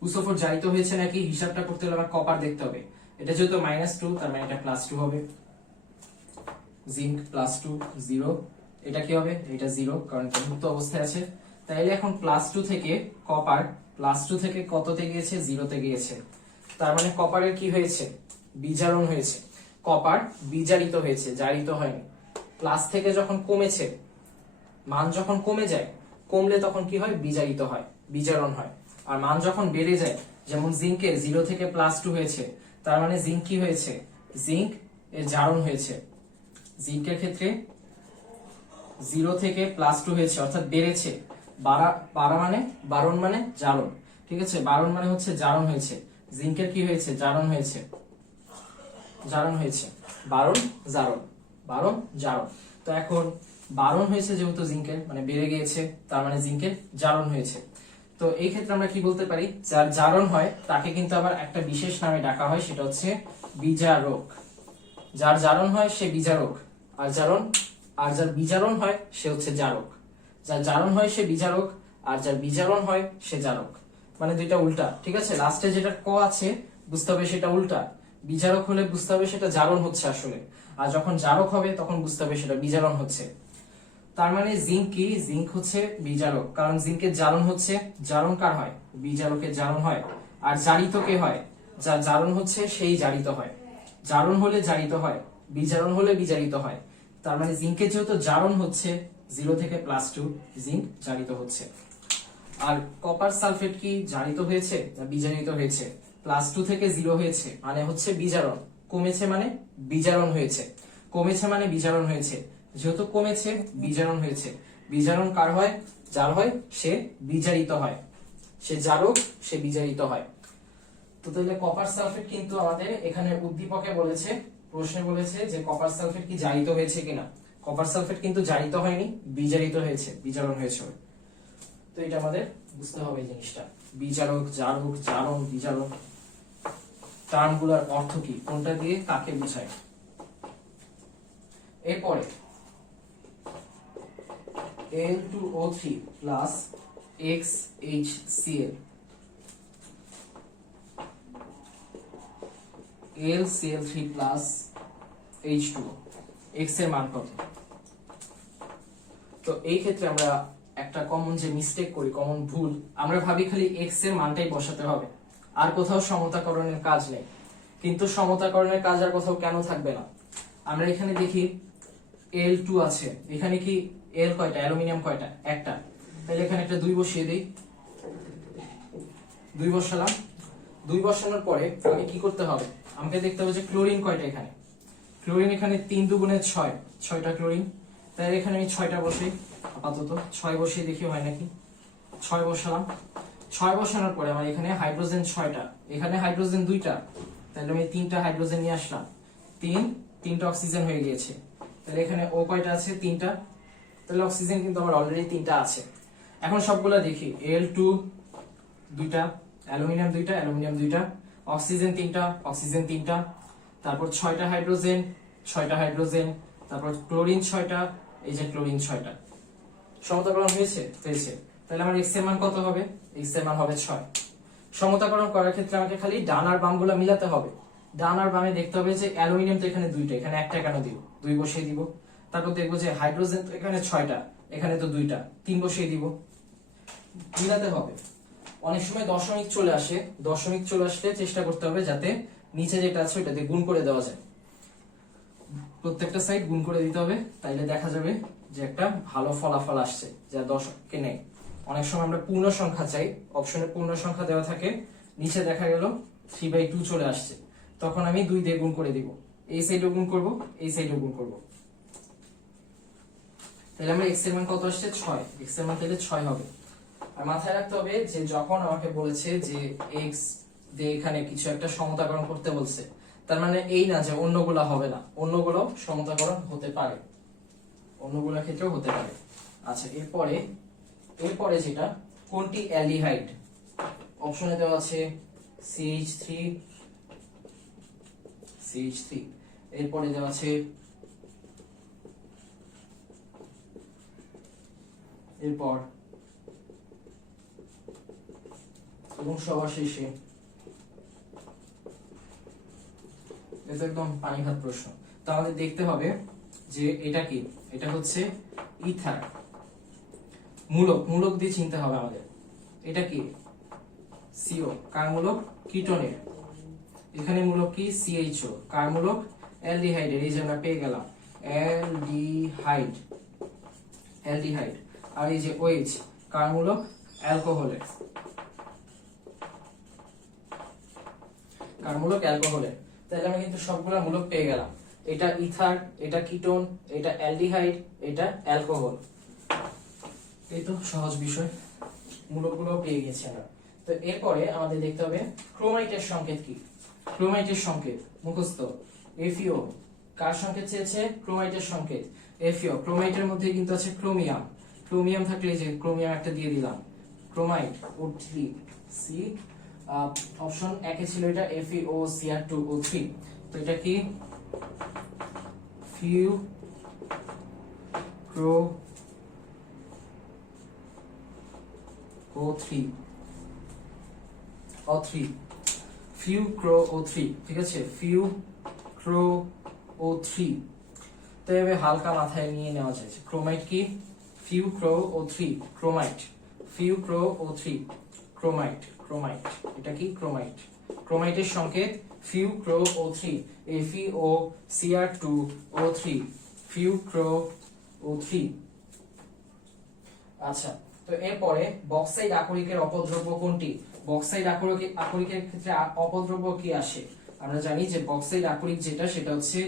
কুসোফোর জারিত হয়েছে নাকি হিসাবটা করতে হলে আমার কপার দেখতে হবে। এটা যেহেতু -2 তার মানে এটা +2 হবে, জিঙ্ক +2 0, এটা কি হবে, এটা 0 কারণ এটা মুক্ত অবস্থায় আছে। তাইলে এখন +2 থেকে কপার +2 থেকে কততে গিয়েছে, 0 তে গিয়েছে। তার মানে কপারের কি হয়েছে, বিজারণ হয়েছে, কপার বিজারিত হয়েছে, জারিত হয়নি। প্লাস থেকে যখন কমেছে, মান যখন কমে যায়, কমলে তখন কি হয়, বিজারিত হয়, বিজারণ হয়। আর মান যখন বেড়ে যায়, যেমন জিঙ্কের 0 থেকে +2 হয়েছে, তার মানে জিঙ্ক কি হয়েছে, জিঙ্ক এর জারণ হয়েছে। জিঙ্কের ক্ষেত্রে 0 থেকে +2 হয়েছে অর্থাৎ বেড়েছে, বারণ মানে জারণ, ঠিক আছে, বারণ মানে হচ্ছে জারণ হয়েছে। জিঙ্কের কি হয়েছে, জারণ হয়েছে, জারণ হয়েছে, বারণ জারণ। তো এখন বারণ হয়েছে যেহেতু জিঙ্কের মানে বেড়ে গিয়েছে, তার মানে জিঙ্কের জারণ হয়েছে। তো এই ক্ষেত্রে আমরা কি বলতে পারি, যার জারণ হয় তাকে কিন্তু আবার একটা বিশেষ নামে ডাকা হয়, সেটা হচ্ছে বিজারক। যার জারণ হয় সে বিজারক, আর যার বিজারণ হয় সে হচ্ছে জারক। যার জারণ হয় সে বিজারক, আর যার বিজারণ হয় সে জারক, মানে দুইটা উল্টা, ঠিক আছে। লাস্টে যেটা ক আছে বুঝতে হবে সেটা উল্টা, বিজারক হলে বুঝতে হবে সেটা জারণ হচ্ছে আসলে, আর যখন জারক হবে তখন বুঝতে হবে সেটা বিজারণ হচ্ছে। তার মানে জিঙ্ক কি, জিঙ্ক হচ্ছে বিজারক, কারণ জিঙ্কের জারণ হচ্ছে, জারণ কার হয়, বিজারকের জারণ হয়। আর জারিত কে হয়, যার জারণ হচ্ছে সেই জারিত হয়, জারণ হলে জারিত হয়, বিজারণ হলে বিজারিত হয়। তার মানে জিঙ্কের যেহেতু জারণ হচ্ছে 0 থেকে +2, জিঙ্ক জারিত হচ্ছে। আর কপার সালফেট কি জারিত হয়েছে না বিজারিত হয়েছে, +2 থেকে 0 হয়েছে মানে হচ্ছে বিজারণ, কমেছে মানে বিজারণ হয়েছে, কমেছে মানে বিজারণ হয়েছে, যেহেতু কমেছে বিজারণ হয়েছে। বিজারণ কার হয়, যার হয় সে বিজারিত হয়, সে জারক সে বিজারিত হয়। তো তাহলে কপার সালফেট কিন্তু আমাদের এখানে উদ্দীপকে বলেছে, প্রশ্নে বলেছে যে কপার সালফেট কি জারিত হয়েছে কিনা। কপার সালফেট কিন্তু জারিত হয়নি, বিজারিত হয়েছে, বিজারণ হয়েছে। তো এটা আমাদের বুঝতে হবে এই জিনিসটা, বিজারক, জারক, জারণ, বিজারক টার্মগুলোর অর্থ কি, কোনটা দিয়ে কাকে বোঝায়। এরপরে Al2O3 plus XHCl, AlCl3 plus H2O, X এর মান কত। তো এই ক্ষেত্রে আমরা একটা কমন যে মিস্টেক করি, কমন ভুল, আমরা ভাবি খালি X এর মানটাই বসাতে হবে, আর কোথাও সমতাকরণের কাজ নেই। কিন্তু সমতাকরণের কাজ আর কোথাও কেন থাকবে না। আমরা এখানে দেখি Al2 আছে, এখানে কি L কয়টা, অ্যালুমিনিয়াম কয়টা, একটা, তাহলে এখানে একটা 2 বসিয়ে দেই, 2 বসালাম। 2 বসানোর পরে আমি কি করতে হবে, আমাকে দেখতে হবে যে ক্লোরিন কয়টা, এখানে ক্লোরিন এখানে 3 দুগুণে 6, 6টা ক্লোরিন, তাহলে এখানে আমি 6টা বসাই, আপাতত 6 বসিয়ে দেখি হয় নাকি। 6 বসালাম, 6 বসানোর পরে আমার এখানে হাইড্রোজেন 6টা, এখানে হাইড্রোজেন 2টা, তাহলে আমি 3টা হাইড্রোজেন নিয়ে আসলাম, 3টা অক্সিজেন হয়ে গিয়েছে। তাহলে এখানে ও কয়টা আছে, 3টা, তাহলে অক্সিজেন কিন্তু আমার অলরেডি 3টা আছে। এখন সবগুলা দেখি, Al2 2টা, অ্যালুমিনিয়াম 2টা, অ্যালুমিনিয়াম 2টা, অক্সিজেন 3টা, অক্সিজেন 3টা, তারপর 6টা হাইড্রোজেন, 6টা হাইড্রোজেন, তারপর ক্লোরিন 6টা, এই যে ক্লোরিন 6টা। সমতাকরণ হয়েছে, হয়েছে। তাহলে আমার x এর মান কত হবে, x এর মান হবে 6। সমতাকরণ করার ক্ষেত্রে আমাকে খালি ডান আর বামগুলো মিলাতে হবে। ডান আর বামে দেখতে হবে যে অ্যালুমিনিয়াম তো এখানে 2টা, এখানে একটা কেন দিব, 2 বসিয়ে দিব। তারপর দেখবো যে হাইড্রোজেন তো এখানে 6টা, এখানে তো 2টা, 3 বসিয়ে দিব। মিলাতে হবে। অনেক সময় দশমিক চলে আসে, দশমিক চলে আসলে চেষ্টা করতে হবে যাতে নিচে যেটা আছে ওটাতে গুণ করে দেওয়া যায়, প্রত্যেকটা সাইড গুণ করে দিতে হবে, তাইলে দেখা যাবে যে একটা ভালো ফলাফল আসছে যা দশকে নেই। অনেক সময় আমরা পূর্ণ সংখ্যা চাই, অপশনে পূর্ণ সংখ্যা দেওয়া থাকে, নিচে দেখা গেল 3/2 চলে আসছে, তখন আমি 2 দিয়ে গুণ করে দিব, এই সাইডও গুণ করব, এই সাইডও গুণ করব, তাহলে আমরা x এর মান কত আসছে 6, x এর মান তাহলে 6 হবে। আর মাথায় রাখতে হবে যে যখন আমাকে বলেছে যে x দিয়ে এখানে কিছু একটা সমতাকরণ করতে বলছে, তার মানে এই না যে অন্যগুলা হবে না, অন্যগুলো সমতাকরণ হতে পারে, অন্যগুলোর ক্ষেত্রেও হতে পারে। আচ্ছা, এরপরে যেটা কোনটি অ্যালডিহাইড, অপশনে দেওয়া আছে CH3, এরপরে দেওয়া আছে এরপর এবং সবার শেষে, এটা একদম পানি ভাত প্রশ্ন। তো আমাদের দেখতে হবে যে এটা কি, এটা হচ্ছে ইথার, মূলক দিয়ে চিনতে হবে আমাদের। এটা কি CO, কার মূলক? কিটোনের। এখানে মূলক কি? CHO, কার মূলক? অ্যালডিহাইডের, এই যে আমরা পেয়ে গেলাম অ্যালডিহাইড। আর এই যে OH, কার মূলক? অ্যালকোহলের, কার মূলক? অ্যালকোহলের। তাহলে আমি কিন্তু সবগুলা মূলক পেয়ে গেলাম, এটা ইথার, এটা কিটোন, এটা অ্যালডিহাইড, এটা অ্যালকোহল। এই তো সহজ বিষয়, মূলকগুলো পেয়ে গেছি আমরা। তো এরপরে আমাদের দেখতে হবে ক্রোমাইটের সংকেত কি। ক্রোমাইটের সংকেত মুখস্থ, FeO, কার সংকেত চেয়েছে? ক্রোমাইটের সংকেত FeO। ক্রোমাইটের মধ্যে কিন্তু আছে ক্রোমিয়াম, ক্রোমিয়াম থাকলে এই যে ক্রোমিয়াম একটা দিয়ে দিলাম, ক্রোমাইট O3 C। অপশন একে ছিল এটা FeOCr2O3, তো এটা কি ফিউ ক্রো O3 ফিউ ক্রো O3, ঠিক আছে, ফিউ ক্রো O3। তো এভাবে হালকা মাথায় নিয়ে নেওয়া যায় ক্রোমাইট কি, ফিউ ক্রো O3 ক্রোমাইট, ফিউ ক্রো O3 ক্রোমাইট, এটা কি ক্রোমাইট। ক্রোমাইটের সংকেত ফিউ ক্রো O3, FeOCr2O3, ফিউ ক্রো O3। আচ্ছা, তো এরপরে বক্সাইট আকরিকের অপদ্রব্য কোনটি? বক্সাইট আকরিকের ক্ষেত্রে অপদ্রব্য কি আসে? আমরা জানি যে বক্সাইট আকরিক যেটা সেটা হচ্ছে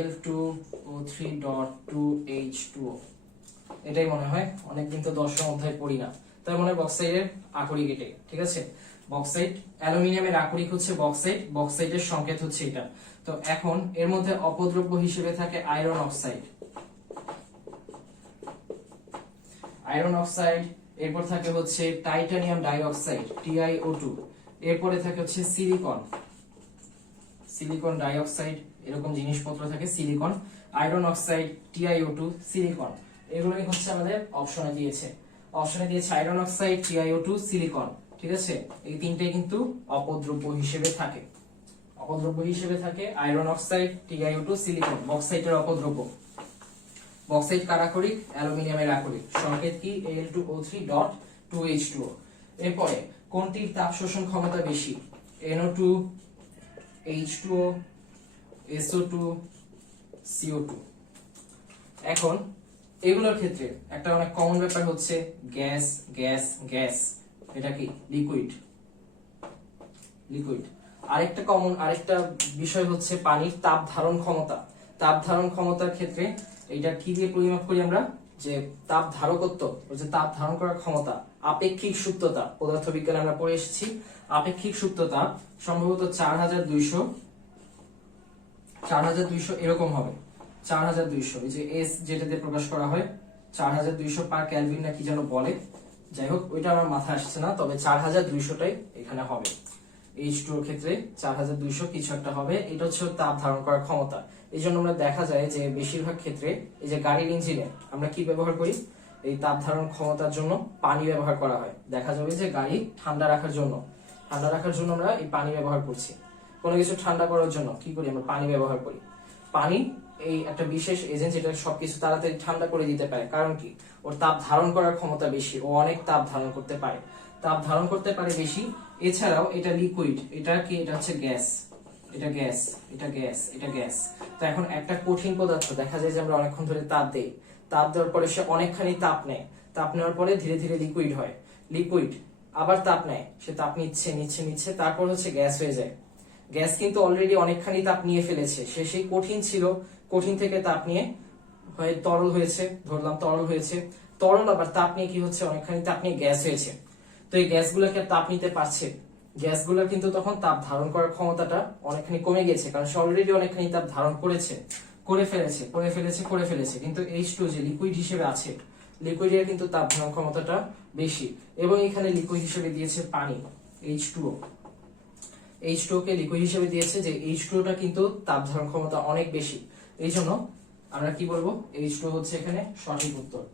Al2O3.2H2O, এটাই মনে হয়, অনেকদিন তো দশম অধ্যায় পড়ি না, তার মানে বক্সাইটের আকরিক এটাই, ঠিক আছে। বক্সাইট, অ্যালুমিনিয়ামের আকরিক হচ্ছে বক্সাইট, বক্সাইটের সংকেত হচ্ছে এটা। তো এখন এর মধ্যে অপদ্রব্য হিসেবে থাকে আয়রন অক্সাইড, এরপর থাকে হচ্ছে টাইটানিয়াম ডাইঅক্সাইড TiO2, এরপরে থাকে হচ্ছে সিলিকন ডাইঅক্সাইড, এরকম জিনিসপত্র থাকে, silicon, iron oxide, TiO2, silicon, এগুলোই হচ্ছে আমাদের অপশনে দিয়েছে আয়রন অক্সাইড, TiO2, সিলিকন, ঠিক আছে। এই তিনটে কিন্তু অপদ্রব্য হিসেবে থাকে, আয়রন অক্সাইড, TiO2, সিলিকন, বক্সাইটের অপদ্রব্য। বক্সাইট কার আকরিক? অ্যালুমিনিয়ামের আকরিক, সংকেত কি? Al2O3.2H2O। এরপরে কোনটির তাপ শোষণ ক্ষমতা বেশি? NO2, H2O, SO2, CO2। এখন এগুলোর ক্ষেত্রে একটা অনেক কমন ব্যাপার হচ্ছে গ্যাস, এটা কি লিকুইড। আরেকটা বিষয় হচ্ছে পানির তাপ ধারণ ক্ষমতার ক্ষেত্রে এটা কি দিয়ে পরিমাপ করি আমরা? যে তাপ ধারকত্ব, ওই যে তাপ ধারণ করার ক্ষমতা, আপেক্ষিক সুপ্ততা, পদার্থবিজ্ঞানে আমরা পড়ে এসেছি, আপেক্ষিক সুপ্ততা সম্ভবত 4200 এরকম হবে, 4200, এই যে S যেটা দিয়ে প্রকাশ করা হয় 4200 পার কেলভিন না কি যেন বলে, যাই হোক ওইটা আমার মাথায় আসছে না, তবে 4200টাই এখানে হবে। H2 এর ক্ষেত্রে 4200 কিছু একটা হবে, এটা হচ্ছে তাপ ধারণ করার ক্ষমতা। এই জন্য আমরা দেখা যায় যে বেশিরভাগ ক্ষেত্রে এই যে গাড়ির ইঞ্জিনে আমরা কি ব্যবহার করি, এই তাপ ধারণ ক্ষমতার জন্য পানি ব্যবহার করা হয়। দেখা যাবে যে গাড়ি ঠান্ডা রাখার জন্য আমরা এই পানি ব্যবহার করছি, কোনো কিছু ঠান্ডা করার জন্য কি করি আমরা? পানি ব্যবহার করি। পানি এই একটা বিশেষ এজেন্ট যেটা সবকিছু তাড়াতাড়ি ঠান্ডা করে দিতে পারে, কারণ কি? ওর তাপ ধারণ করার ক্ষমতা বেশি, ও অনেক তাপ ধারণ করতে পারে। তাপ ধারণ করতে পারে বেশি। এছাড়াও এটা লিকুইড, এটা কি, এটা হচ্ছে গ্যাস, এটা গ্যাস, এটা গ্যাস, এটা গ্যাস। তো এখন একটা কঠিন পদার্থ দেখা যায় যে আমরা অনেকক্ষণ ধরে তাপ দেই, তাপ দেওয়ার পরে সে অনেকখানি তাপ নেয়, তাপ নেওয়ার পরে ধীরে ধীরে লিকুইড হয়, লিকুইড আবার তাপ নেয়, সে তাপ নিচ্ছে নিচ্ছে নিচ্ছে, তারপর হচ্ছে গ্যাস হয়ে যায়। গ্যাস কিন্তু অলরেডি অনেকখানি তাপ নিয়ে ফেলেছে, সে সেই কঠিন ছিল, কঠিন থেকে তাপ নিয়ে হয় তরল হয়েছে, ধরলাম তরল হয়েছে, তরল আবার তাপ নিয়ে কি হচ্ছে, অনেকখানি তাপ নিয়ে গ্যাস হয়েছে। তো এই গ্যাসগুলোকে তাপ নিতে পারছে, গ্যাসগুলোর কিন্তু তখন তাপ ধারণ করার ক্ষমতাটা অনেকখানি কমে গেছে, কারণ সে অলরেডি অনেকখানি তাপ ধারণ করেছে, করে ফেলেছে। কিন্তু H2 যে লিকুইড হিসেবে আছে, লিকুইডের কিন্তু তাপ ধারণ ক্ষমতাটা বেশি, এবং এখানে লিকুইড হিসেবে দিয়েছে পানি, H2O, H2O কে লিকুইড হিসেবে দিয়েছে, যে H2O টা কিন্তু তাপ ধারণ ক্ষমতা অনেক বেশি। এই জন্য আমরা কি বলবো, H2O হচ্ছে এখানে সঠিক উত্তর।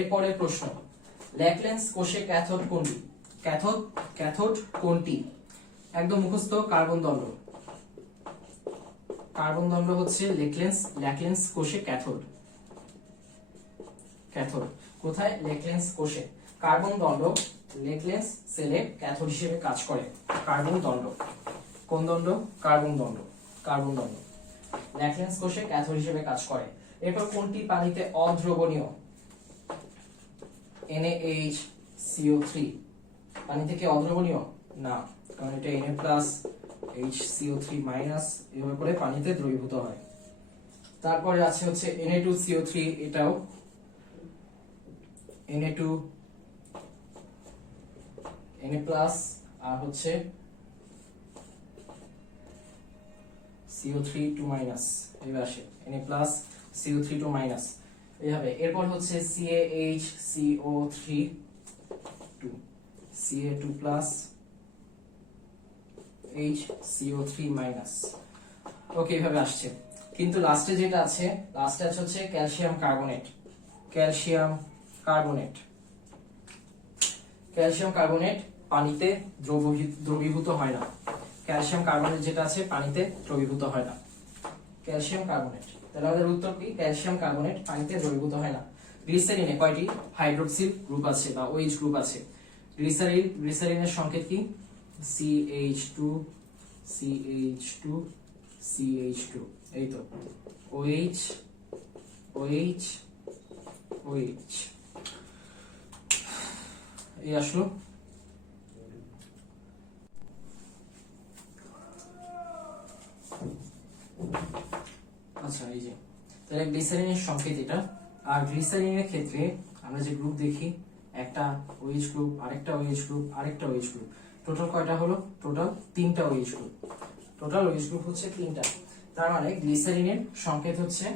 এরপরে প্রশ্ন, ল্যাকলেন্স কোষে ক্যাথোড কোনটি? ক্যাথোড কোনটি? একদম মুখস্থ, কার্বন দণ্ড। কার্বন দণ্ড হচ্ছে ল্যাকলেন্স কোষে ক্যাথোড। কোথায়? ল্যাকলেন্স কোষে। কার্বন দণ্ড ল্যাকলেন্স সেলে ক্যাথোড হিসেবে কাজ করে। কার্বন দণ্ড, কোন দণ্ড? কার্বন দণ্ড ল্যাকলেন্স কোষে ক্যাথোড হিসেবে কাজ করে। এরপর কোনটি পানিতে অদ্রবণীয়? NaHCO3 পানিতে কি অদ্রবণীয়? না, কারণ এটা Na+HCO3- এভাবে করে পানিতে দ্রবীভূত হয়। তারপরে আছে হচ্ছে Na2CO3, এটাও Na2 Na+ আর হচ্ছে CO3 এভাবে আসে, Na+CO3 এইভাবে। এরপর হচ্ছে CaHCO3 Ca2+ HCO3-। ওকে, এইভাবে আসছে। কিন্তু লাস্টে যেটা আছে, লাস্টে আছে হচ্ছে ক্যালসিয়াম কার্বনেট পানিতে দ্রবীভূত হয় না। ক্যালসিয়াম কার্বনেট যেটা আছে পানিতে দ্রবীভূত হয় না, ক্যালসিয়াম কার্বনেট। তাহলে আমাদের উত্তর কি? ক্যালসিয়াম কার্বনেট পানিতে দ্রবীভূত হয় না। গ্লিসারিনে কয়টি হাইড্রোক্সিল গ্রুপ আছে বা OH গ্রুপ আছে? গ্লিসারিনের সংকেত কি? CH2 CH2 CH2, এই তো OH OH OH, এই আসলো। আচ্ছা, এই যে তাহলে গ্লিসারিনের সংকেত এটা। আর গ্লিসারিনের ক্ষেত্রে আমরা যে গ্রুপ দেখি, একটা OH গ্রুপ, আরেকটা OH গ্রুপ, আরেকটা OH গ্রুপ, টোটাল কয়টা হলো? টোটাল 3টা OH group. Total OH group হচ্ছে 3টা। তার মানে গ্লিসারিনের সংকেত হচ্ছে,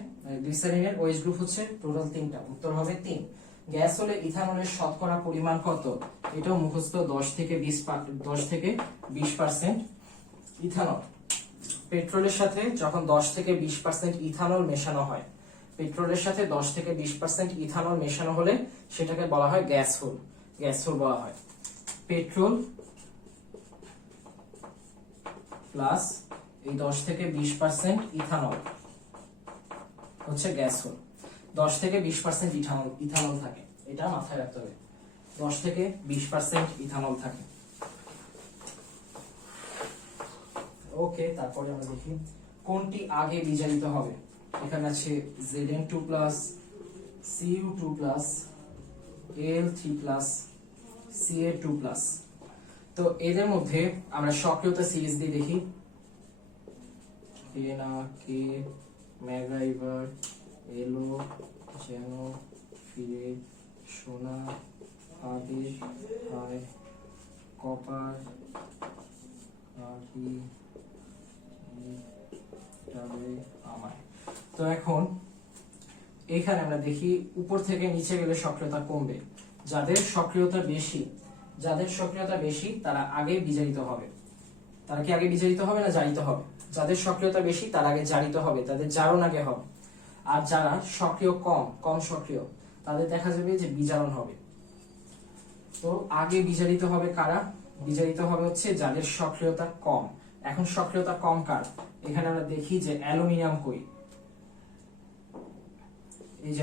গ্লিসারিনের OH গ্রুপ হচ্ছে টোটাল 3টা। উত্তর হবে 3। গ্যাস হলে ইথানলের শতকরা পরিমাণ কত? এটাও মুখস্থ, 10 থেকে 20% ইথানল। পেট্রোলের সাথে যখন 10 থেকে 20% ইথানল মেশানো হয়, পেট্রোলের সাথে 10 থেকে 20% ইথানল মেশানো হলে সেটাকে বলা হয় গ্যাস ফুল বলা হয়। পেট্রোল প্লাস এই 10 থেকে 20% ইথানল হচ্ছে গ্যাস ফুল। 10 থেকে 20% ইথানল থাকে, এটা মাথায় রাখতে হবে। 10 থেকে 20% ইথানল থাকে। ওকে, তারপরে আমরা দেখি কোনটি আগে বিজারিত হবে। এখানে আছে Zn2+, Cu2+, Al3+, Ca2+। তো এদের মধ্যে আমরা সক্রিয়তা সিরিজ দিয়ে দেখি। না কে ম্যাকগাইভার, এলো যেন ফিরে, সোনা আবির হয়, কপার আমায়। তো এখন এখানে আমরা দেখি উপর থেকে নিচে গেলে সক্রিয়তা কমবে। যাদের সক্রিয়তা বেশি তারা আগে বিজারিত হবে। তারা কি আগে বিজারিত হবে না জারিত হবে? যাদের সক্রিয়তা বেশি তারা আগে জারিত হবে, তাদের জারণ আগে হবে। আর যারা সক্রিয় কম সক্রিয়, তাদের দেখা যাবে যে বিজারণ হবে। তো আগে বিজারিত হবে কারা? বিজারিত হবে হচ্ছে যাদের সক্রিয়তা কম। এখন সক্রিয়তা কম কার? এখানে আমরা দেখি যে অ্যালুমিনিয়াম কই, এই যে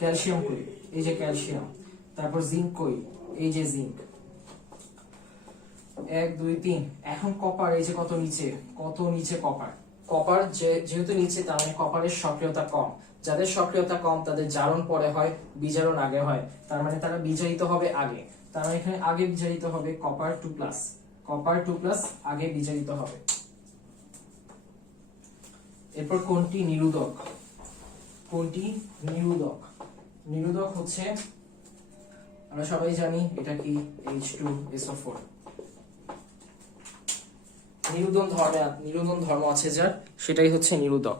ক্যালসিয়াম কই, এই যে ক্যালসিয়াম। তারপর জিঙ্ক কই, এই যে জিঙ্ক। 1 2 3। এখন কপার, এই যে কত নিচে কপার। কপার যেহেতু নিচে, তার মানে কপারের সক্রিয়তা কম। যাদের সক্রিয়তা কম তাদের জারণ পরে হয়, বিজারণ আগে হয়, তার মানে তারা বিজারিত হবে আগে। তার মানে এখানে আগে বিজারিত হবে কপার 2+, কপার 2+ আগে বিজারিত হবে। এরপর কোনটি নিরোধক? নিরোধক হচ্ছে, আমরা সবাই জানি এটা কি, H2SO4। নিরোধন ধর্ম আছে যার, সেটাই হচ্ছে নিরোধক।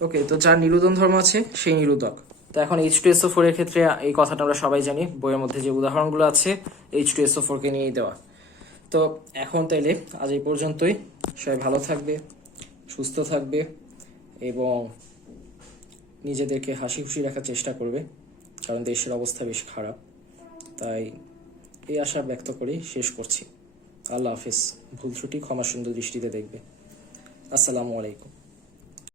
ওকে, তো যার নিরোধন ধর্ম আছে সেই নিরোধক। তো এখন H2SO4 এর ক্ষেত্রে এই কথাটা আমরা সবাই জানি, বইয়ের মধ্যে যে উদাহরণগুলো আছে H2SO4 কে নিয়েই দেওয়া। তো এখন তাইলে আজ এই পর্যন্তই। সবাই ভালো থাকবে, সুস্থ থাকবে এবং নিজেদেরকে হাসি খুশি রাখার চেষ্টা করবে, কারণ দেশের অবস্থা বেশ খারাপ। তাই এই আশা ব্যক্ত করি শেষ করছি। আল্লাহ হাফিজ। ভুল ত্রুটি ক্ষমা সুন্দর দৃষ্টিতে দেখবে। আসসালামু আলাইকুম।